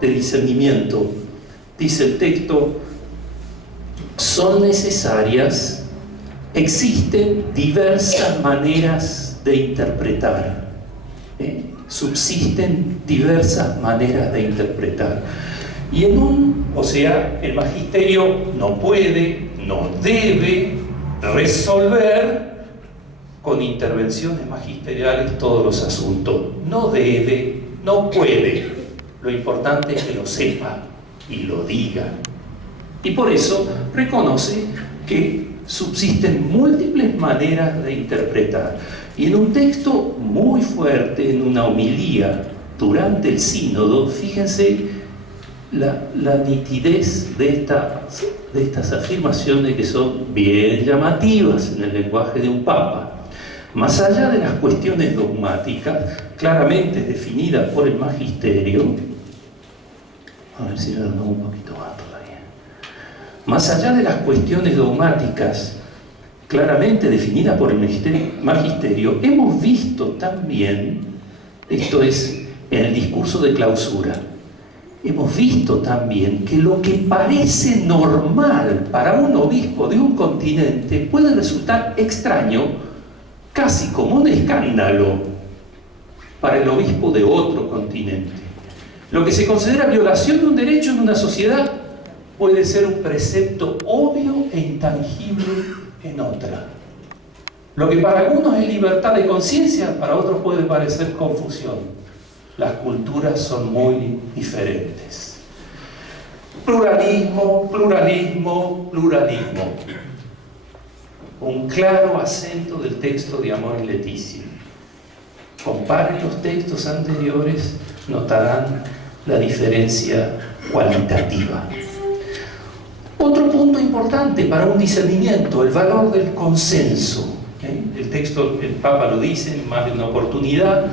de discernimiento. Dice el texto: son necesarias, existen diversas maneras de interpretar. Subsisten diversas maneras de interpretar. Y el magisterio no puede, no debe resolver con intervenciones magisteriales todos los asuntos. No debe, no puede. Lo importante es que lo sepa y lo diga. Y por eso reconoce que subsisten múltiples maneras de interpretar. Y en un texto muy fuerte, en una homilía durante el sínodo, fíjense la nitidez de estas afirmaciones, que son bien llamativas en el lenguaje de un papa. Más allá de las cuestiones dogmáticas, claramente definidas por el magisterio, a ver si lo damos un poquito más todavía. Más allá de las cuestiones dogmáticas, claramente definidas por el magisterio, hemos visto también, esto es en el discurso de clausura, hemos visto también que lo que parece normal para un obispo de un continente puede resultar extraño, casi como un escándalo, para el obispo de otro continente. Lo que se considera violación de un derecho en una sociedad puede ser un precepto obvio e intangible en otra. Lo que para algunos es libertad de conciencia, para otros puede parecer confusión. Las culturas son muy diferentes. Pluralismo, pluralismo, pluralismo. Un claro acento del texto de Amoris Laetitia. Comparen los textos anteriores, notarán la diferencia cualitativa. Otro punto importante para un discernimiento: el valor del consenso. El texto, el Papa lo dice en más de una oportunidad,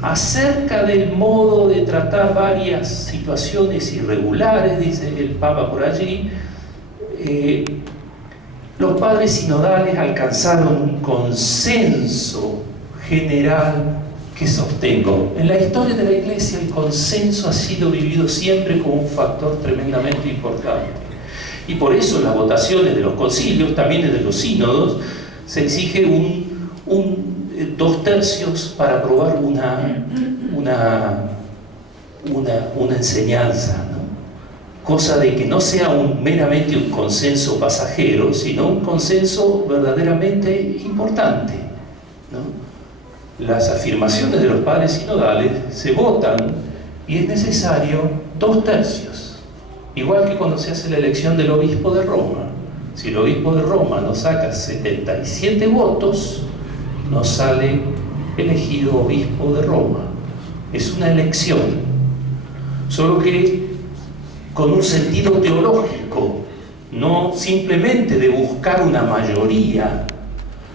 acerca del modo de tratar varias situaciones irregulares, dice el Papa por allí. Los padres sinodales alcanzaron un consenso general que sostengo. En la historia de la Iglesia el consenso ha sido vivido siempre como un factor tremendamente importante. Y por eso en las votaciones de los concilios, también desde los sínodos, se exige un 2/3 para aprobar una enseñanza, ¿no? Cosa de que no sea meramente un consenso pasajero, sino un consenso verdaderamente importante, ¿no? Las afirmaciones de los padres sinodales se votan y es necesario 2/3. Igual que cuando se hace la elección del obispo de Roma. Si el obispo de Roma no saca 77 votos, no sale elegido obispo de Roma. Es una elección, solo que con un sentido teológico, no simplemente de buscar una mayoría,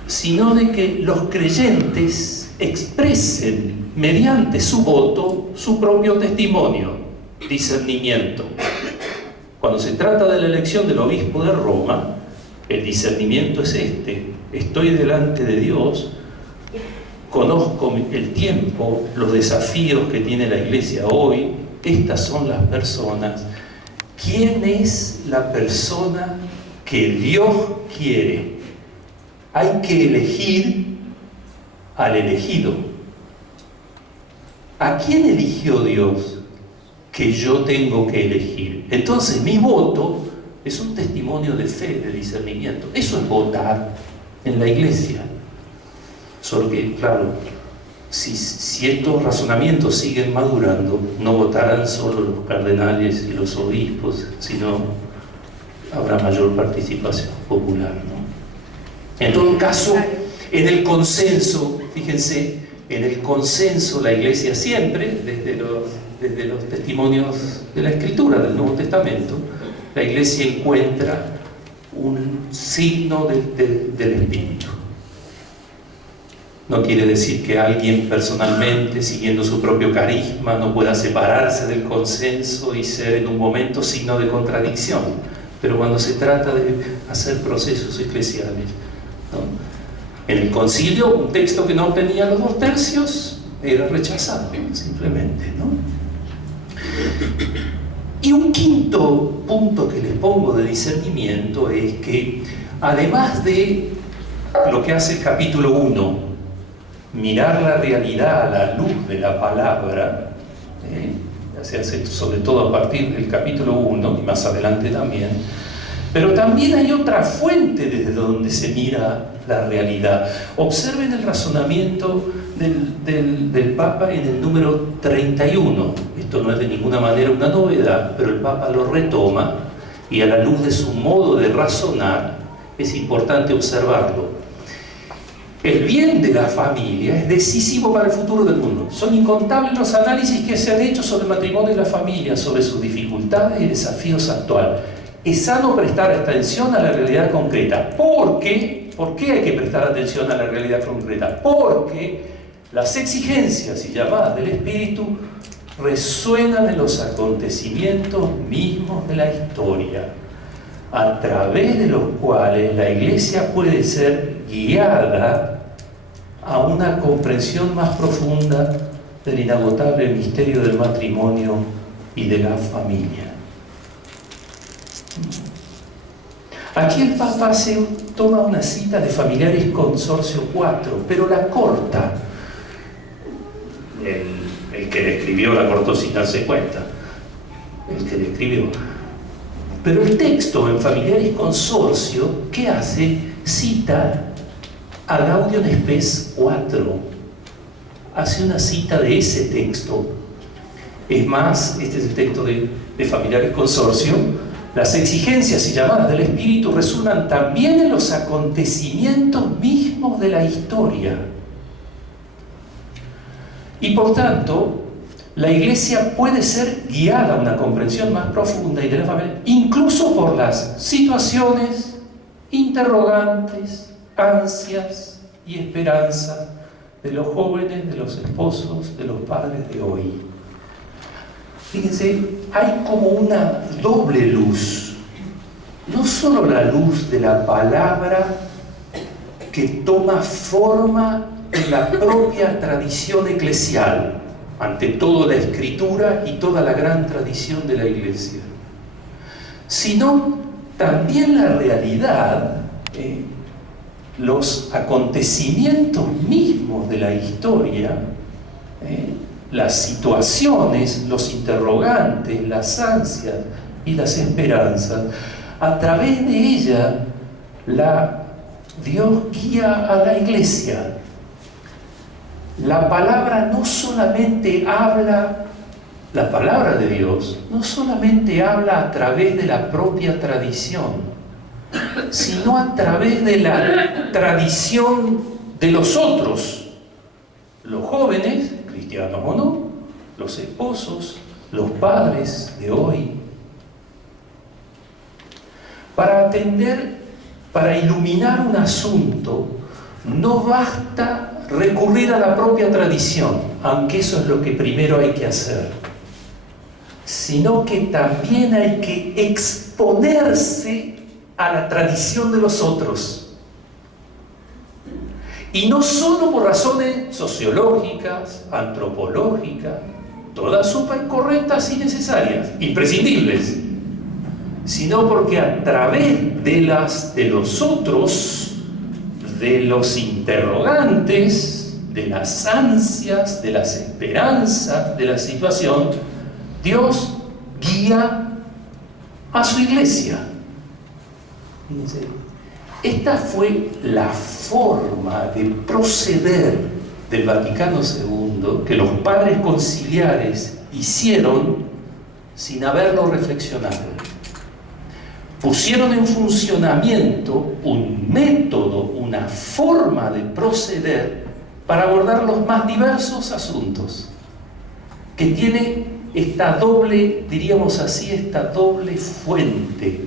sino de que los creyentes expresen mediante su voto su propio testimonio, discernimiento. Cuando se trata de la elección del obispo de Roma, el discernimiento es este: estoy delante de Dios, conozco el tiempo, los desafíos que tiene la Iglesia hoy, estas son las personas. ¿Quién es la persona que Dios quiere? Hay que elegir al elegido. ¿A quién eligió Dios que yo tengo que elegir? Entonces mi voto es un testimonio de fe, de discernimiento. Eso es votar en la Iglesia. Solo que, claro, si estos razonamientos siguen madurando, no votarán solo los cardenales y los obispos, sino habrá mayor participación popular, ¿no? En todo caso, en el consenso, fíjense, en el consenso la Iglesia siempre, desde los testimonios de la Escritura, del Nuevo Testamento, la Iglesia encuentra un signo del Espíritu. No quiere decir que alguien personalmente, siguiendo su propio carisma, no pueda separarse del consenso y ser en un momento signo de contradicción. Pero cuando se trata de hacer procesos eclesiales, ¿no? En el concilio, un texto que no obtenía los 2/3 era rechazado, simplemente, ¿no? segundo punto que les pongo de discernimiento es que, además de lo que hace el capítulo 1, mirar la realidad a la luz de la palabra, se hace sobre todo a partir del capítulo 1 y más adelante también, pero también hay otra fuente desde donde se mira la realidad. Observen el razonamiento del Papa en el número 31. Esto no es de ninguna manera una novedad, pero el Papa lo retoma y a la luz de su modo de razonar es importante observarlo. El bien de la familia es decisivo para el futuro del mundo. Son incontables los análisis que se han hecho sobre el matrimonio y la familia, sobre sus dificultades y desafíos actuales. Es sano prestar atención a la realidad concreta. ¿Por qué hay que prestar atención a la realidad concreta? Porque las exigencias y llamadas del Espíritu resuenan en los acontecimientos mismos de la historia, a través de los cuales la Iglesia puede ser guiada a una comprensión más profunda del inagotable misterio del matrimonio y de la familia. Aquí el Papa toma una cita de Familiares Consorcio 4, pero la corta. El que le escribió la cortó sin darse cuenta. El que le escribió. Pero el texto en Familiares Consorcio, ¿qué hace? Cita a Gaudium Spes 4. Hace una cita de ese texto. Es más, este es el texto de Familiares Consorcio. Las exigencias y llamadas del Espíritu resuenan también en los acontecimientos mismos de la historia. Y por tanto, la Iglesia puede ser guiada a una comprensión más profunda y de la familia, incluso por las situaciones, interrogantes, ansias y esperanzas de los jóvenes, de los esposos, de los padres de hoy. Fíjense, hay como una doble luz. No solo la luz de la palabra que toma forma en la propia tradición eclesial, ante todo la Escritura y toda la gran tradición de la Iglesia, sino también la realidad, los acontecimientos mismos de la historia, las situaciones, los interrogantes, las ansias y las esperanzas. A través de ella, Dios guía a la Iglesia. La palabra no solamente habla, la palabra de Dios no solamente habla a través de la propia tradición, sino a través de la tradición de los otros, los jóvenes, cristianos o no, los esposos, los padres de hoy. Para iluminar un asunto, no basta recurrir a la propia tradición, aunque eso es lo que primero hay que hacer, sino que también hay que exponerse a la tradición de los otros. Y no solo por razones sociológicas, antropológicas, todas súper correctas y necesarias, imprescindibles, sino porque a través de los otros, de los interrogantes, de las ansias, de las esperanzas, de la situación, Dios guía a su Iglesia. Fíjense, esta fue la forma de proceder del Vaticano II que los padres conciliares hicieron sin haberlo reflexionado. Pusieron en funcionamiento un método, una forma de proceder para abordar los más diversos asuntos, que tiene esta doble, diríamos así, esta doble fuente,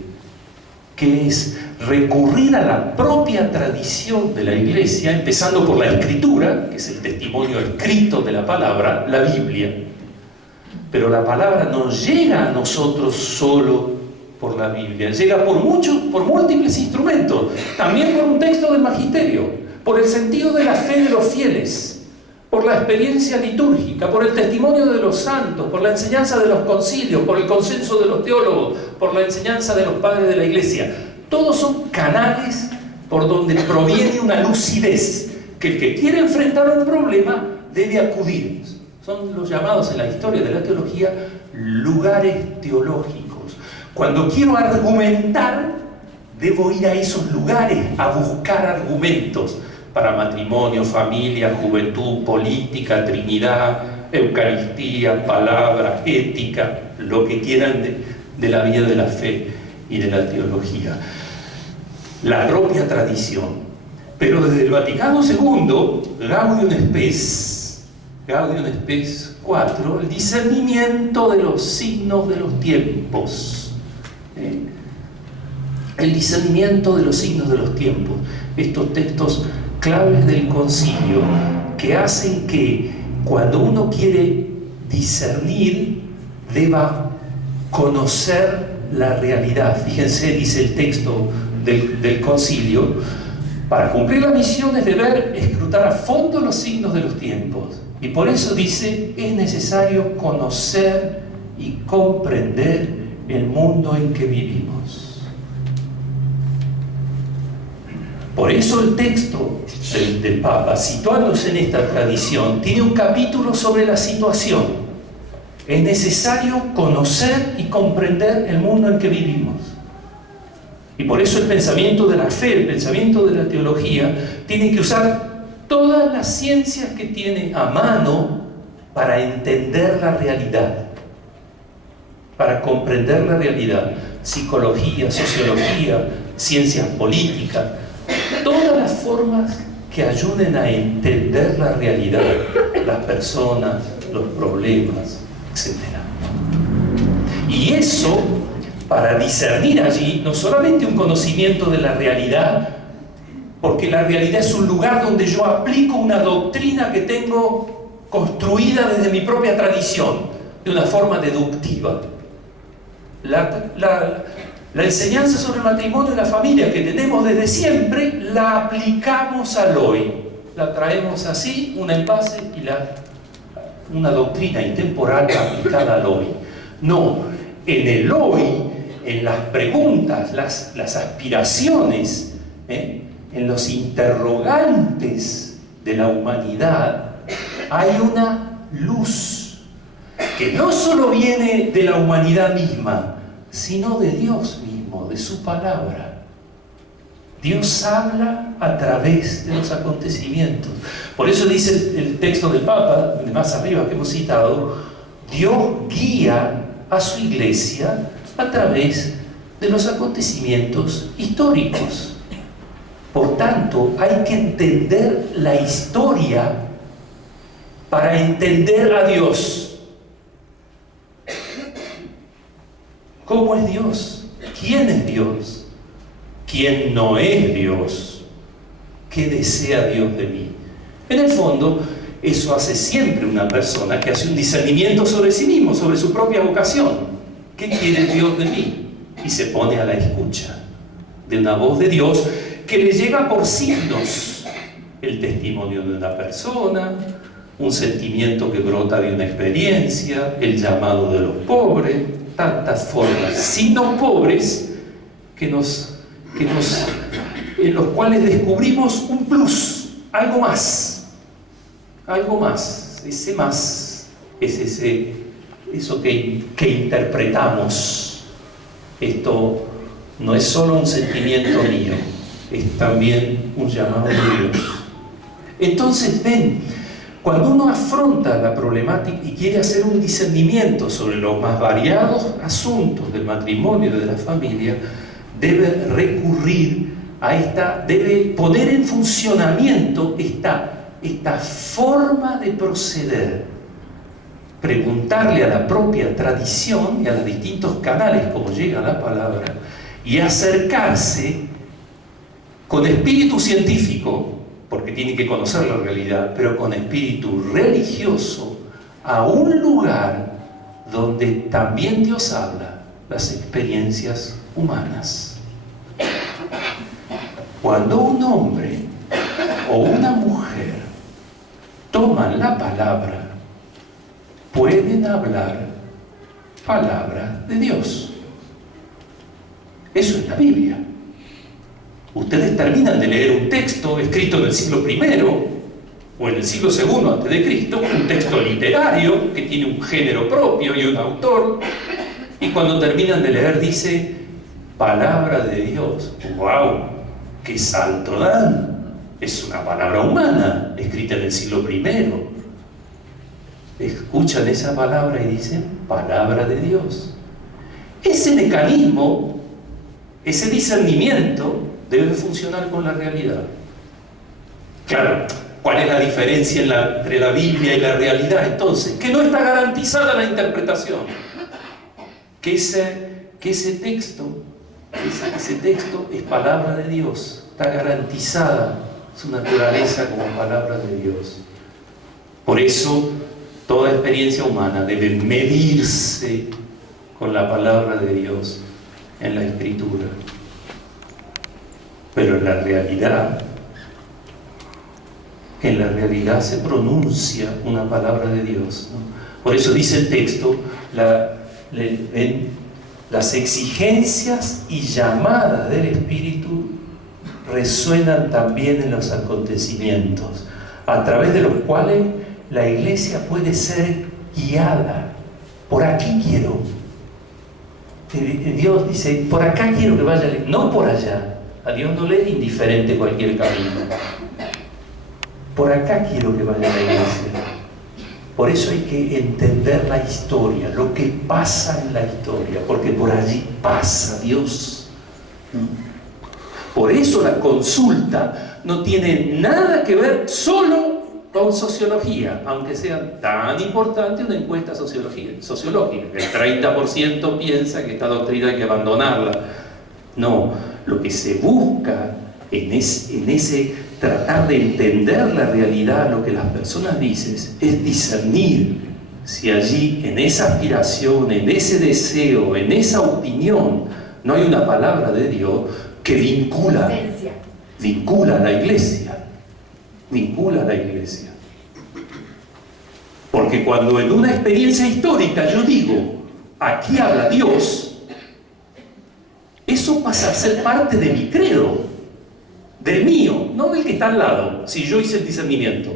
que es recurrir a la propia tradición de la Iglesia, empezando por la Escritura, que es el testimonio escrito de la palabra, la Biblia. Pero la palabra no llega a nosotros solo por la Biblia, llega por múltiples instrumentos, también por un texto del Magisterio, por el sentido de la fe de los fieles, por la experiencia litúrgica, por el testimonio de los santos, por la enseñanza de los concilios, por el consenso de los teólogos, por la enseñanza de los padres de la Iglesia. Todos son canales por donde proviene una lucidez que el que quiere enfrentar un problema debe acudir. Son los llamados en la historia de la teología lugares teológicos. Cuando quiero argumentar, debo ir a esos lugares a buscar argumentos para matrimonio, familia, juventud, política, Trinidad, Eucaristía, palabra, ética, lo que quieran de la vida de la fe y de la teología. La propia tradición. Pero desde el Vaticano II, Gaudium Spes 4, el discernimiento de los signos de los tiempos. El discernimiento de los signos de los tiempos. Estos textos claves del concilio que hacen que cuando uno quiere discernir deba conocer la realidad. Fíjense, dice el texto del concilio: para cumplir la misión es deber escrutar a fondo los signos de los tiempos, y por eso dice, es necesario conocer y comprender el mundo en que vivimos. Por eso el texto del Papa, situándose en esta tradición, tiene un capítulo sobre la situación. Es necesario conocer y comprender el mundo en que vivimos. Y por eso el pensamiento de la fe, el pensamiento de la teología, tiene que usar todas las ciencias que tiene a mano para entender la realidad, para comprender la realidad. Psicología, sociología, ciencias políticas, todas las formas que ayuden a entender la realidad, las personas, los problemas, etc. Y eso, para discernir allí, no solamente un conocimiento de la realidad, porque la realidad es un lugar donde yo aplico una doctrina que tengo construida desde mi propia tradición, de una forma deductiva. La enseñanza sobre el matrimonio y la familia que tenemos desde siempre, la aplicamos al hoy. La traemos así, una en base y una doctrina intemporal aplicada al hoy. No, en el hoy, en las preguntas, las aspiraciones, en los interrogantes de la humanidad, hay una luz que no solo viene de la humanidad misma, sino de Dios mismo, de su palabra. Dios habla a través de los acontecimientos. Por eso dice el texto del Papa, de más arriba que hemos citado, Dios guía a su iglesia a través de los acontecimientos históricos. Por tanto, hay que entender la historia para entender a Dios. ¿Cómo es Dios? ¿Quién es Dios? ¿Quién no es Dios? ¿Qué desea Dios de mí? En el fondo, eso hace siempre una persona que hace un discernimiento sobre sí mismo, sobre su propia vocación. ¿Qué quiere Dios de mí? Y se pone a la escucha de una voz de Dios que le llega por signos. El testimonio de una persona, un sentimiento que brota de una experiencia, el llamado de los pobres, tantas formas, signos pobres en los cuales descubrimos un plus, algo más. Ese más es eso que interpretamos. Esto no es solo un sentimiento mío, es también un llamado de Dios. Entonces, ven, cuando uno afronta la problemática y quiere hacer un discernimiento sobre los más variados asuntos del matrimonio y de la familia, debe recurrir debe poner en funcionamiento esta forma de proceder. Preguntarle a la propia tradición y a los distintos canales como llega la palabra, y acercarse con espíritu científico, porque tiene que conocer la realidad, pero con espíritu religioso, a un lugar donde también Dios habla, las experiencias humanas. Cuando un hombre o una mujer toman la palabra, pueden hablar palabra de Dios. Eso es la Biblia. Ustedes terminan de leer un texto escrito en el siglo I o en el siglo II antes de Cristo, un texto literario que tiene un género propio y un autor, y cuando terminan de leer dice palabra de Dios. ¡Wow! ¡Qué salto dan! Es una palabra humana escrita en el siglo I. Escuchan esa palabra y dicen palabra de Dios. Ese mecanismo, ese discernimiento debe funcionar con la realidad. Claro, ¿cuál es la diferencia entre la Biblia y la realidad? Entonces, que no está garantizada la interpretación. Que ese texto es palabra de Dios. Está garantizada su naturaleza como palabra de Dios. Por eso, toda experiencia humana debe medirse con la palabra de Dios en la Escritura. Pero en la realidad se pronuncia una palabra de Dios, ¿no? Por eso dice el texto, las exigencias y llamadas del Espíritu resuenan también en los acontecimientos, a través de los cuales la iglesia puede ser guiada. Por aquí quiero. Dios dice, por acá quiero que vaya, no por allá. A Dios no le es indiferente cualquier camino. Por acá quiero que vaya la iglesia. Por eso hay que entender la historia, lo que pasa en la historia, porque por allí pasa Dios. Por eso la consulta no tiene nada que ver solo con sociología, aunque sea tan importante una encuesta sociológica. El 30% piensa que esta doctrina hay que abandonarla. No, lo que se busca en ese tratar de entender la realidad, lo que las personas dicen, es discernir si allí, en esa aspiración, en ese deseo, en esa opinión, no hay una palabra de Dios que vincula a la iglesia. Vincula a la iglesia. Porque cuando en una experiencia histórica yo digo, aquí habla Dios, eso pasa a ser parte de mi credo, del mío, no del que está al lado, si yo hice el discernimiento.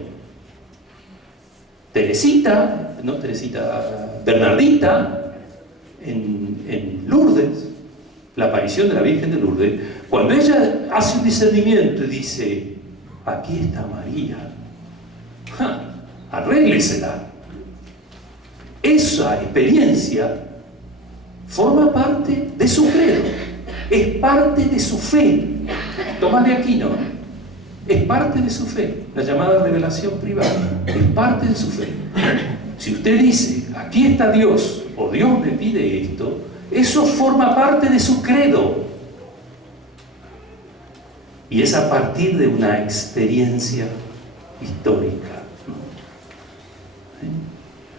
Bernardita, en Lourdes, la aparición de la Virgen de Lourdes, cuando ella hace un discernimiento y dice, aquí está María, arréglesela. Esa experiencia forma parte de su credo, es parte de su fe. Tomás de Aquino, es parte de su fe, la llamada revelación privada, es parte de su fe. Si usted dice, aquí está Dios, o Dios me pide esto, eso forma parte de su credo. Y es a partir de una experiencia histórica.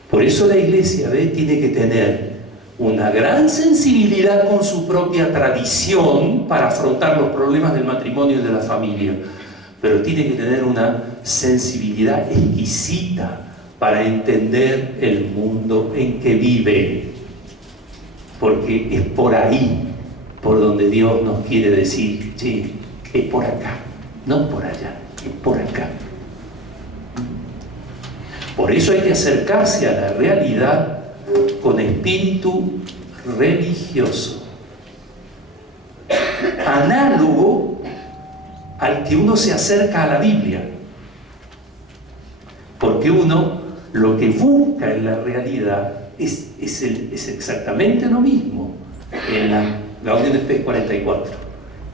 Por eso la iglesia tiene que tener una gran sensibilidad con su propia tradición para afrontar los problemas del matrimonio y de la familia, pero tiene que tener una sensibilidad exquisita para entender el mundo en que vive, porque es por ahí por donde Dios nos quiere decir, sí, es por acá, no por allá, es por acá. Por eso hay que acercarse a la realidad con espíritu religioso, análogo al que uno se acerca a la Biblia, porque uno lo que busca en la realidad es exactamente lo mismo en la Gaudium et Spes 44,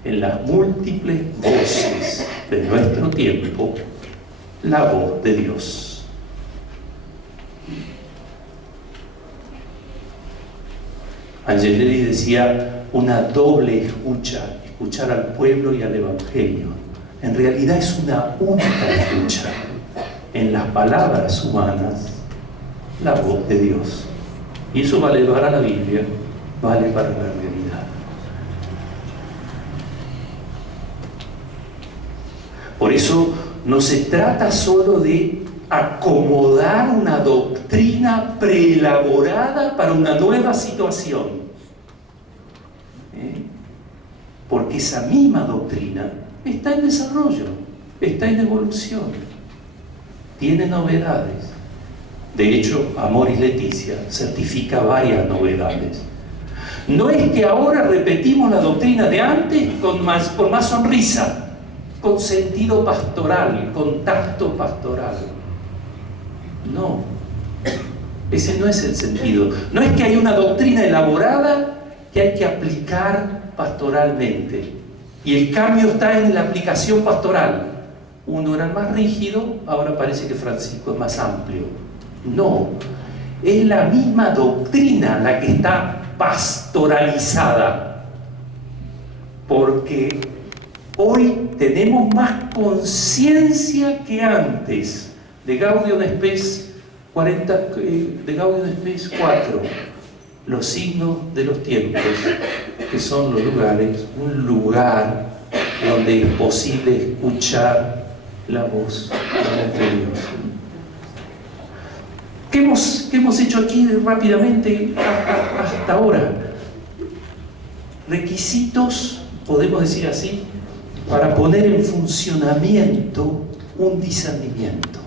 en las múltiples voces de nuestro tiempo, la voz de Dios. Angelelli decía una doble escucha, escuchar al pueblo y al Evangelio. En realidad es una única escucha. En las palabras humanas, la voz de Dios. Y eso vale para la Biblia, vale para la realidad. Por eso no se trata solo de acomodar una doctrina preelaborada para una nueva situación. Porque esa misma doctrina está en desarrollo, está en evolución, tiene novedades. De hecho, Amoris Laetitia certifica varias novedades. No es que ahora repetimos la doctrina de antes con más sonrisa, con sentido pastoral, con tacto pastoral. No, ese no es el sentido. No es que hay una doctrina elaborada que hay que aplicar pastoralmente. Y el cambio está en la aplicación pastoral. Uno era más rígido, ahora parece que Francisco es más amplio. No, es la misma doctrina la que está pastoralizada. Porque hoy tenemos más conciencia que antes de Gaudium Spes 4, los signos de los tiempos, que son los lugares, un lugar donde es posible escuchar la voz de Dios. ¿Qué hemos hecho aquí rápidamente hasta ahora? Requisitos, podemos decir así, para poner en funcionamiento un discernimiento.